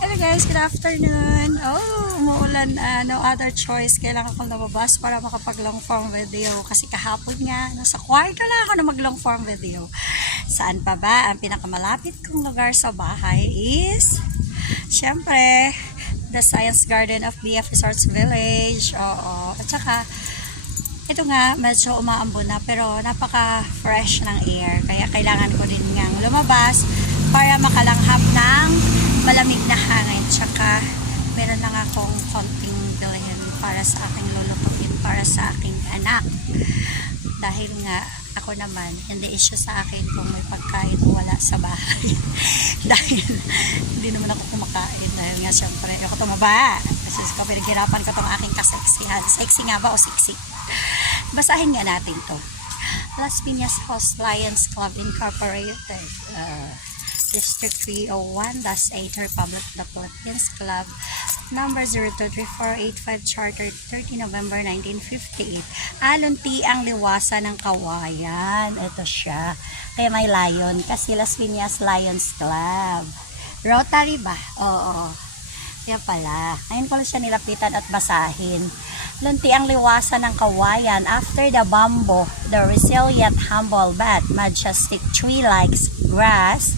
Hello guys, good afternoon. Oh, umuulan. No other choice. Kailangan kong lumabas para makapag long form video. Kasi kahapon nga, nasa kwarto lang ako na mag long form video. Saan pa ba? Ang pinakamalapit kong lugar sa bahay is, syempre, the Science Garden of BF Resorts Village. Oo. At saka, ito nga, medyo umaambon na pero napaka-fresh ng air. Kaya kailangan ko din nga lumabas para makalanghap ng malamig na hangin. Tsaka meron lang akong konting bilhin para sa aking lulutuin, para sa aking anak. Dahil nga, ako naman, hindi issue sa akin kung may pagkain o wala sa bahay. Dahil hindi naman ako kumakain. Dahil nga, syempre, ako tumaba. Kasi pinaghirapan ko itong aking kaseksihan. Sexy nga ba o sexy? Basahin nga natin to. Las Piñas Host Lions Club Incorporated, District 301-8 Republic of the Philippines Club number 023485 Charter 30 November 1958. Alunti ang liwasan ng kawayan. Ito siya. Kaya may lion kasi Las Piñas Lions Club. Rotary ba? Oo. Kaya pala. Ngayon ko lang siya nilapitan at basahin. Lunti ang liwasan ng kawayan after the bamboo, the resilient, humble but majestic tree likes grass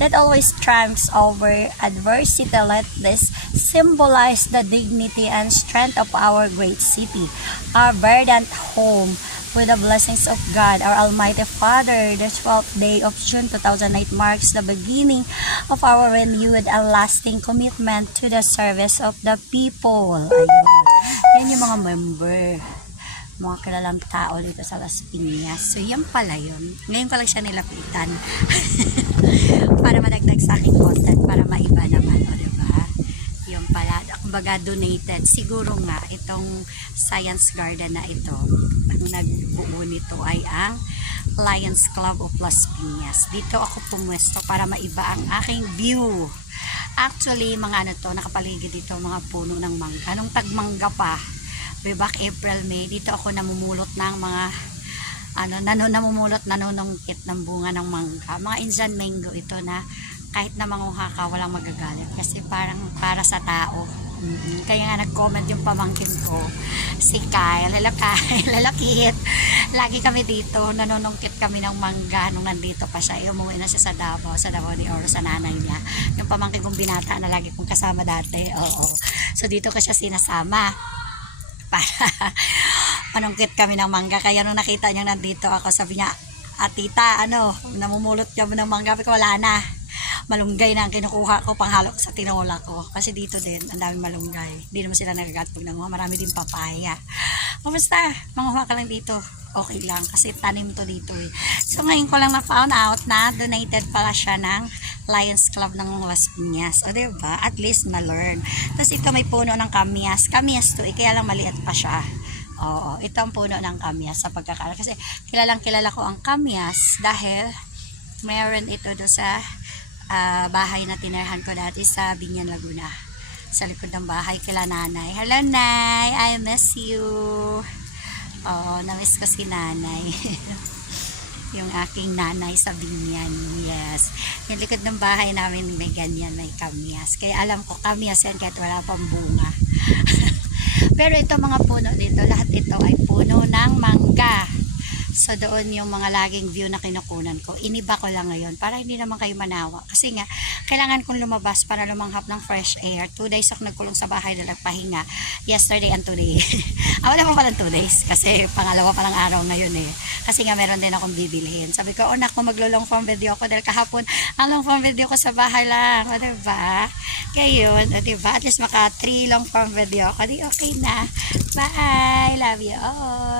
that always triumphs over adversity. Let this symbolize the dignity and strength of our great city, our verdant home. With the blessings of God, our Almighty Father, the 12th day of June 2008 marks the beginning of our renewed and lasting commitment to the service of the people. Ayun. Yan yung mga member, mga kilalang tao dito sa Las Piñas. So, yan pala yun. Ngayon ko lang siya nilapitan. Para madagdag sa aking content, para maiba naman. O, diba? Yung pala, kumbaga donated. Siguro nga, itong Science Garden na ito, ang nagbuo nito ay ang Lions Club of Las Piñas. Dito ako pumwesto para maiba ang aking view. Actually, mga ano to, nakapaligid dito mga puno ng mangga. Nung tagmangga pa, way back April, May, dito ako namumulot ng mga nanunungkit ng bunga ng mangga. Mga Indian mango ito na kahit na manguha ka, walang magagalit. Kasi parang para sa tao. Kaya nga nag-comment yung pamangkin ko, si Kyle, lalakit. Lagi kami dito, nanunungkit kami ng mangga nung nandito pa siya. Umuwi na siya sa Davao ni Oro, sa nanay niya. Yung pamangkin kong binata na lagi kong kasama dati. Oo. So dito ko siya sinasama para manungkit kami ng mangga. Kaya nung nakita niya nandito ako, sabi niya, tita, namumulot kami ng mangga. Sabi ko, wala na. Malunggay na ang kinukuha ko, panghalo sa tinola ko. Kasi dito din, ang daming malunggay. Hindi naman sila nagagat pag nanguha. Marami din papaya. Kumusta? Manguha ka lang dito. Okay lang. Kasi tanim to dito eh. So ngayon ko lang na-found out na donated pala siya ng Lions Club ng Las Piñas. O diba? At least na-learn. Tapos ito may puno ng kamyas. Kamyas to eh. Kaya lang maliit pa siya. Oo. Ito ang puno ng kamyas sa pagkakala. Kasi kilala ko ang kamyas dahil mayroon ito do sa bahay na tinirhan ko dati sa Binyan, Laguna. Sa likod ng bahay kila nanay. Hello nay, I miss you. Oh, na-miss ko si nanay. Yung aking nanay sa Binyan. Yes. Yung likod ng bahay namin may ganyan, may kamyas. Kaya alam ko kamyas yan kahit wala pang bunga. Pero ito mga puno dito, lahat ito ay puno ng mangga. So doon yung mga laging view na kinukunan ko. Iniba ko lang ngayon para hindi naman kayo manawa. Kasi nga, kailangan kong lumabas para lumanghap ng fresh air. 2 days ako nagkulong sa bahay na nagpahinga. Yesterday and today. Wala mo palang 2 days. Kasi pangalawa palang araw ngayon eh. Kasi nga meron din akong bibilhin. Sabi ko, nak, mag-long form video ako. Dahil kahapon, ang long form video ko sa bahay lang. O diba? Kaya yun. O diba? At least maka 3 long form video ako. Di okay na. Bye! Love you all!